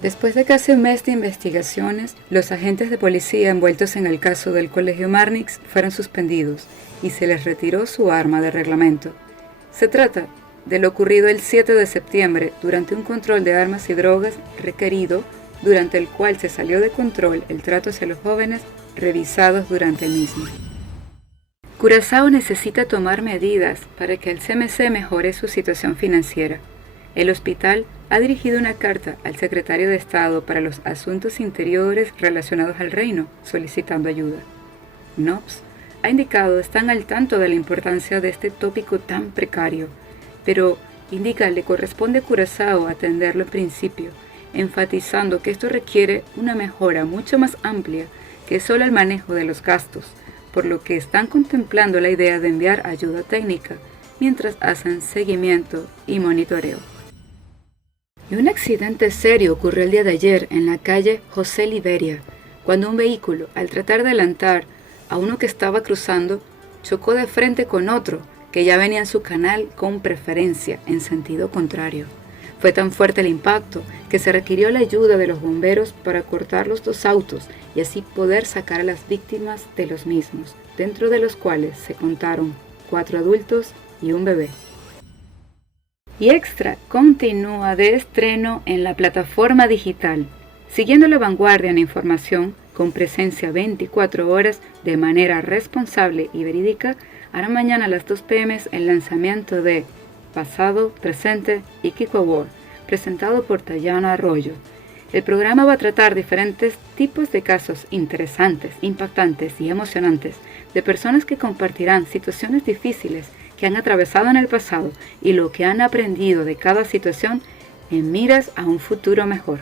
Después de casi un mes de investigaciones, los agentes de policía envueltos en el caso del Colegio Marnix fueron suspendidos y se les retiró su arma de reglamento. Se trata de lo ocurrido el 7 de septiembre durante un control de armas y drogas requerido, durante el cual se salió de control el trato hacia los jóvenes revisados durante el mismo. Curazao necesita tomar medidas para que el CMC mejore su situación financiera. El hospital ha dirigido una carta al secretario de Estado para los Asuntos Interiores relacionados al reino, solicitando ayuda. NOPS ha indicado están al tanto de la importancia de este tópico tan precario, pero indica le corresponde a Curazao atenderlo en principio, enfatizando que esto requiere una mejora mucho más amplia que solo el manejo de los gastos, por lo que están contemplando la idea de enviar ayuda técnica mientras hacen seguimiento y monitoreo. Y un accidente serio ocurrió el día de ayer en la calle José Liberia, cuando un vehículo, al tratar de adelantar a uno que estaba cruzando, chocó de frente con otro que ya venía en su canal con preferencia en sentido contrario. Fue tan fuerte el impacto que se requirió la ayuda de los bomberos para cortar los dos autos y así poder sacar a las víctimas de los mismos, dentro de los cuales se contaron 4 adultos y un bebé. Y Extra continúa de estreno en la plataforma digital, siguiendo la vanguardia en información con presencia 24 horas de manera responsable y verídica. Hará mañana a las 2 p.m. el lanzamiento de Pasado, Presente y Kiko Award, presentado por Tayana Arroyo. El programa va a tratar diferentes tipos de casos interesantes, impactantes y emocionantes de personas que compartirán situaciones difíciles que han atravesado en el pasado y lo que han aprendido de cada situación en miras a un futuro mejor.